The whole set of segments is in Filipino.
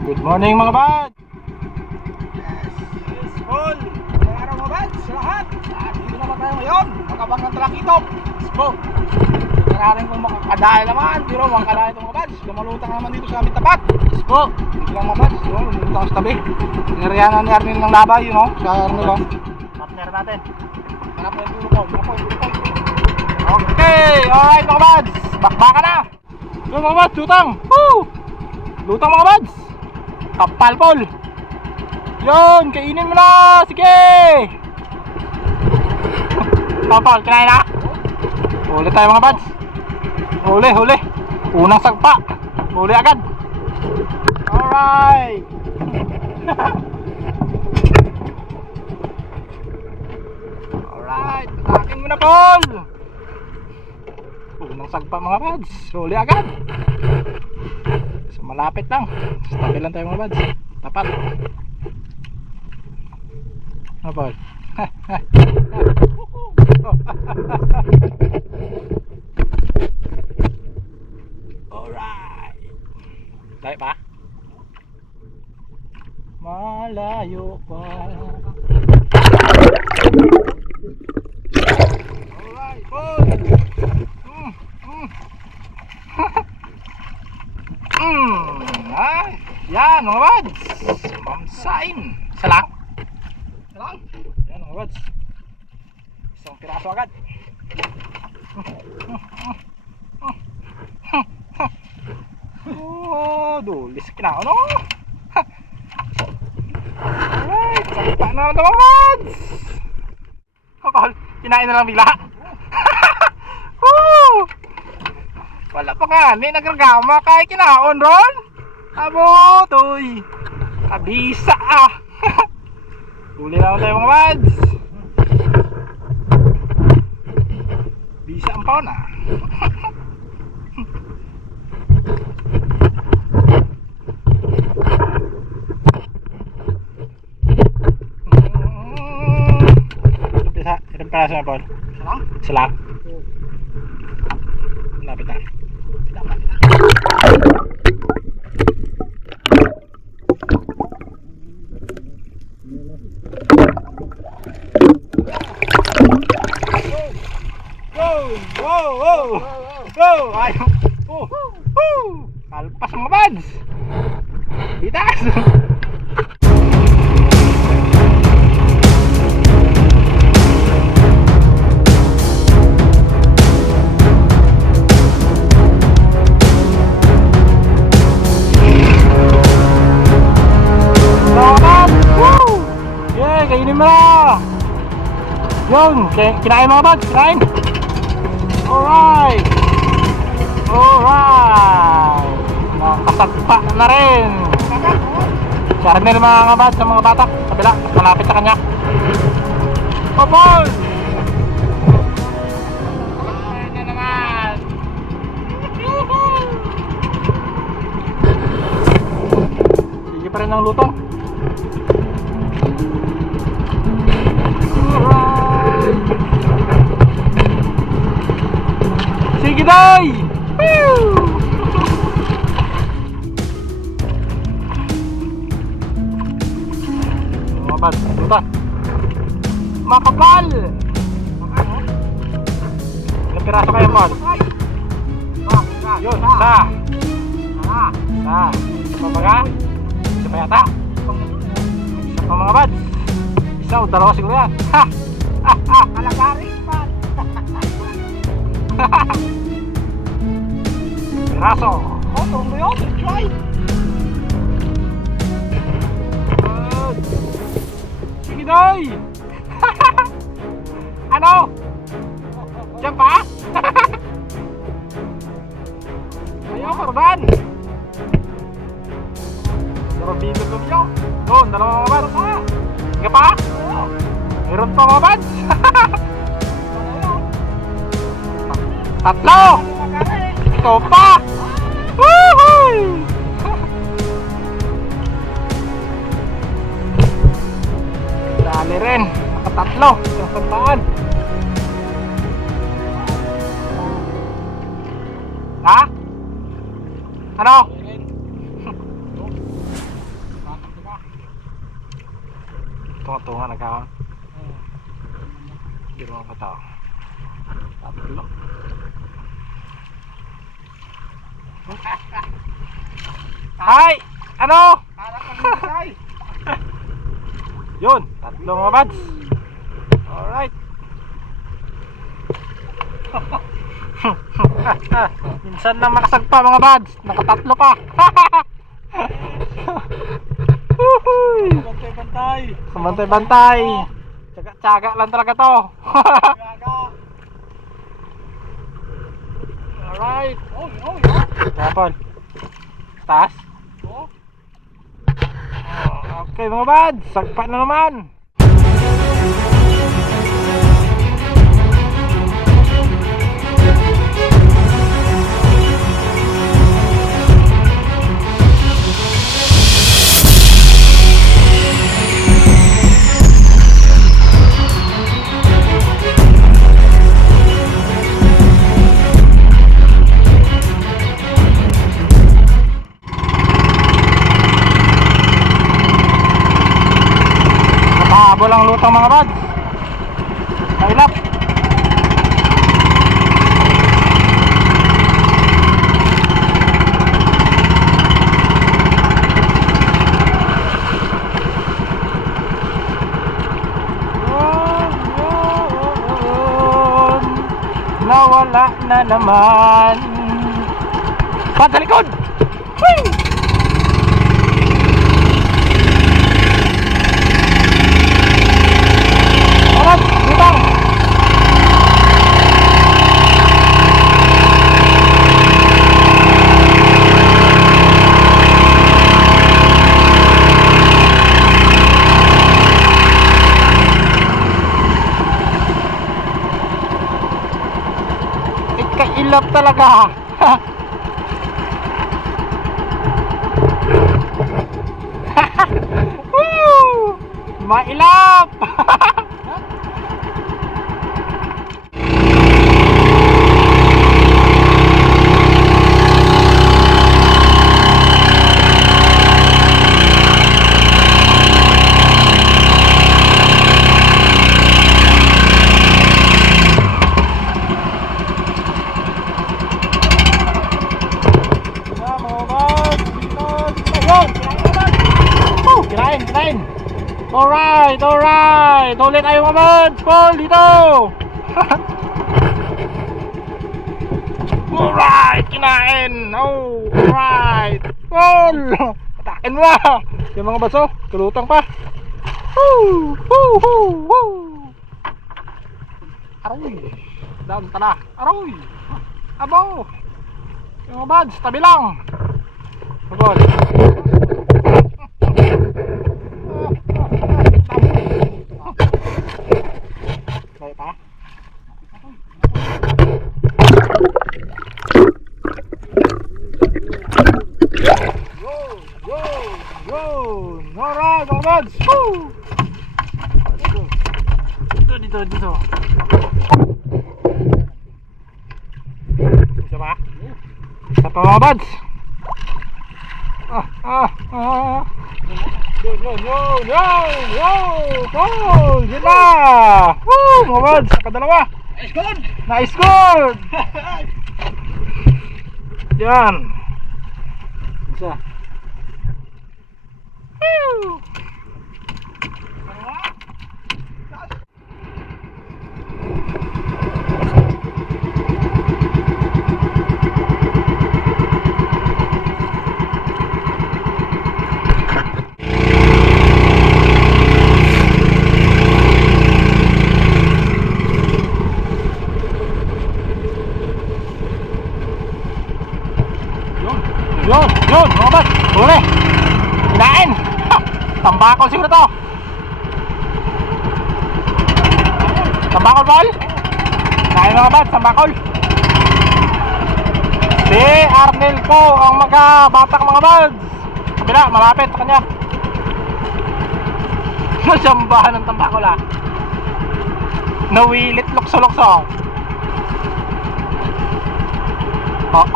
Good morning mga bad! Yes, Paul! May araw mga bad sa lahat! At dito naman tayo ngayon, magkabang ng Talakitop! Let's go! Ito na rin kung makakadaya naman, pero makakadaya ito mga bad. Lumalutang naman dito sa aming tapat! Let's go! Dito lang mga bad, lumulutang sa tabi. Pinariyanan ni Arnel ng labay, yun o, sa Arnel o. Partner natin. Hanap po yung dulo ko, hanap po yung dulo ko. Okay! Alright mga bad! Bakbaka na! Yun mga bad, lutang! Woo! Lutang mga bad! Kapal Paul! Yun! Kainin mo na! Sige! Paul, kinain na? Huli tayo mga bads. Huli, huli. Unang sagpa. Huli agad. Alright! Alright! Patakin mo na Paul! Unang sagpa mga bads. Huli agad. So malapit lang. Tabi lang tayo mga bads. Tapat. Ano Paul? Alright. Tayo pa? Malayo pa. Alright Paul. Ay, yan mga bads. Mamsain. Isa lang. Isa lang. Yan mga bads. Isang piraso agad. Oh, dulis kinaon no. Alright, sakpa na naman mga bads. Kapal, kinain na lang bigla. Wala pa ka, may nagragama kahit kinaon ron. Abo, toy. Kabisa ah. Huli lang tayo mga bads. Bisa ang paon ah. Ilang peraso na Paul? Isa lang? Lapit na. Go! Ayaw! Kalpas mga bads! Itas! Yeah, kainin mo na! Yun! Kinain mga bads! Kinain! Alright! Alright! Nakasagpa na rin! Si Arnel mga bads sa mga batak kabila, mas malapit sa kanya. Paul! Ayan na naman! Sige pa rin ang lutong. Sige day! Mga bad, luta. Makapal! Ilang piraso kayo Paul? Yun, isa. Isa pa baga? Isa pa yata? Isa pa mga bad. Isa o dalawa siguro yan. Ha! Ha! Ha! Kalagaring pa! Piraso. Oh, tunggu yun. Try. Sige doy. Ano? Diyan pa? Ayaw, karuban. Narabilo kami yun. Doon, dalawa mga bads. Sige pa? Meron pa mga bads. Tatlo! Ito pa! Woohoo! Dali rin, nakatatlo, isang sampaan. Ha? Ano? Tunga-tunga nagkakaon. Hindi naman pa tao. Tatlo. Hi! Ano? Harap ka dito, Tay. Yun, tatlo mga bads. Alright. Minsan lang makasagpa mga bads. Nakatatlo pa. Bantay-bantay. Bantay-bantay. Tsaga-tsaga lang talaga to. Gaga. Alright. Oh. Kaya Paul. Taas. Oh. Okay mga bads. Sagpa na naman. Habol ang lutang mga bads. Kailap. Nawala na naman. Bads sa likod. Woo! Alat, lutang. Ikailap talaga. Woo! Mailap. Kirain. Alright. Ulit tayo mga bads. Paul, dito. Alright, kinain. Oh, alright. Paul, patakin mo. Yung mga baso, tulutang pa. Woo. Aroy. Down tala. Aroy. Abo. Yung mga bads, tabi lang. Paul. Kaya pa? Yo! Alright, mga bads! Woo! Dito. Isa pa? Isa pa mga bads! Yo! Paul! Yun na! Woo! Mga bads! Nakadalawa! Nice good! Yan! Isa! Woo! Yun, mga bads! Huli! Kinain! Tambakol siguro to! Tambakol, Paul? Kinain mga bads, tambakol! Si Arnel po ang magbatak mga bads! Kabila, malapit sa kanya! Nasambahan ng tambakol ah! Nawilit lukso-lukso! Oh,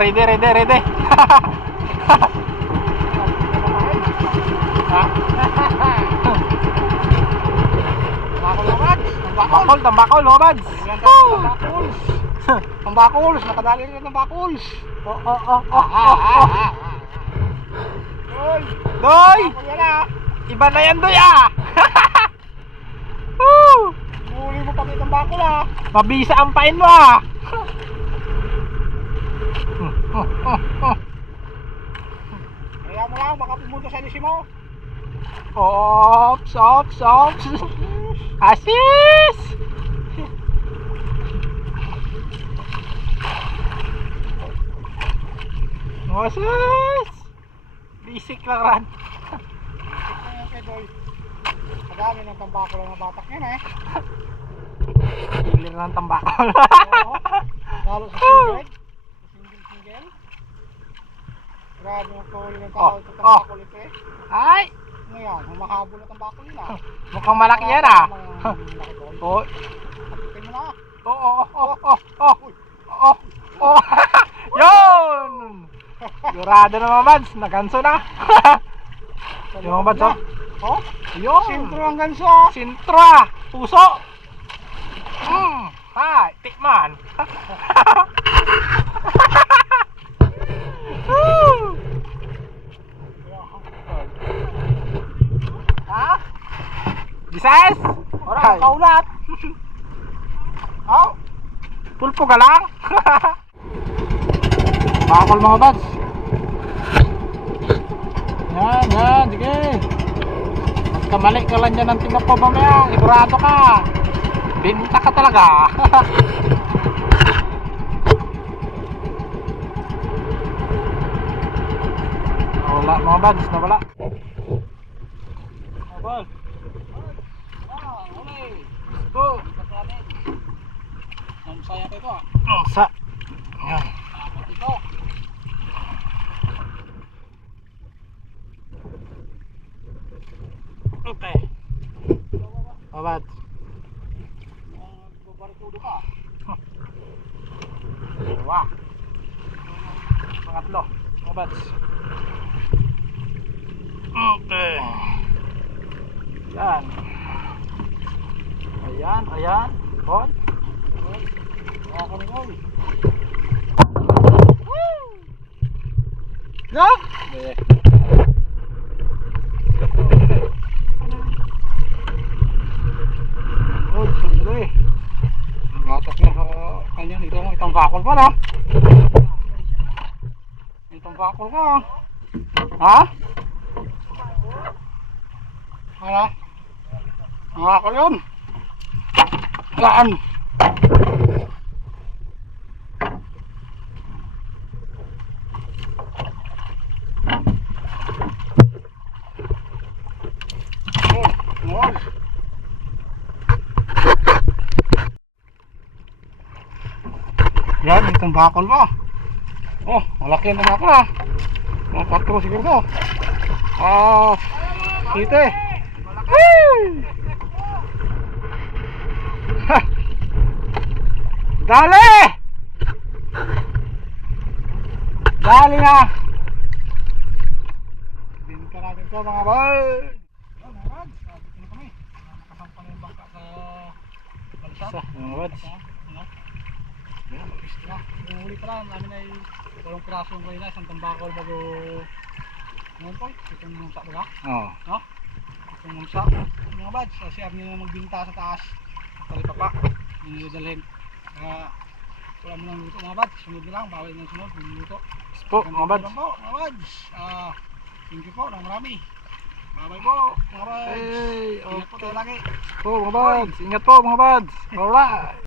ready. Ha? tambakol. Tambakol mga bads. Ayan tayo, tambakols. Tambakols, nakadali rin ng tambakols. Doy! Doy! Tambakol yan ah. Iba na yan doy ah. Woo! Huli mo pati tambakol ah. Mabisa ang pain mo ah. Kaya mo lang, baka pumunta sa lisi mo. Ops. Asis! Asis! Basic lang ran. Ito yung kay Doy. Madami ng tambakol ang nabatak yan eh. Hilir ng tambakol. Oo. Lalo sa single. Sa single. Grabe yung kahuli ng tao ito tambakol ito eh. Ay! Ano yan? Ang mahabol na tambakol nila. Mukhang malaki yan ah. Oh. Tingin mo na. Oh. Yun! Yurado na mga bads. Naganso na. Yung mga bads oh. Oh? Yun. Sintro ang ganso ah. Sintra. Puso. Ay, tikman. Ha? Bises? Ora, kaulat. Oh. Pulpo ka lang. Bakol mga bads. Yan, sige. Kamali ka lang dyan ng tinapo mamaya. Sigurado ka. Binta ka talaga. Wala mga bads, nawala. Abal. Uli. Oh. Ang saya ko ito ah. Sa. Yan. Apat ito. Okay. Mga bads. Babaritudo ka. Dalawa. Pangatlo. Mga bads. Okay. Yan. Ayan. On. Nakakalingaw eh. No? Gatak na sa kanya nito. Itong bakol pa na. Itong bakol ka. Ha? Ano? Ang bakol yun. Saan? Oh. Yan, itong bakol mo. Oh, malaki ang bakol ah. Mga 4 siguro. Site. Dali! Dali na! Binta natin ito mga bal. Yan, mga bal. Sabi ko na kami. Nakasampa na yung bangka sa balsa. Sa, mga bads. Ano? Yan, extra. Yung huli pa lang, namin ay walong piraso ng kanina, isang tambakol bago ngayon po, itong mumsa ba? Oo. No? Itong mumsa. Mga bads, kasi army na magbinta sa taas. Sa talipapa, hindi nyo dalhin. Kaya wala mo nang luto mga bads, sunod na lang, bawal ng sunod, hindi luto. Po, mga bads. Po, mga bads. Thank you po, ng marami. Bye-bye po, mga bads. Hey, Ingat po tayo okay. lagi. Po, mga bads. Ingat po, mga bads. Alright.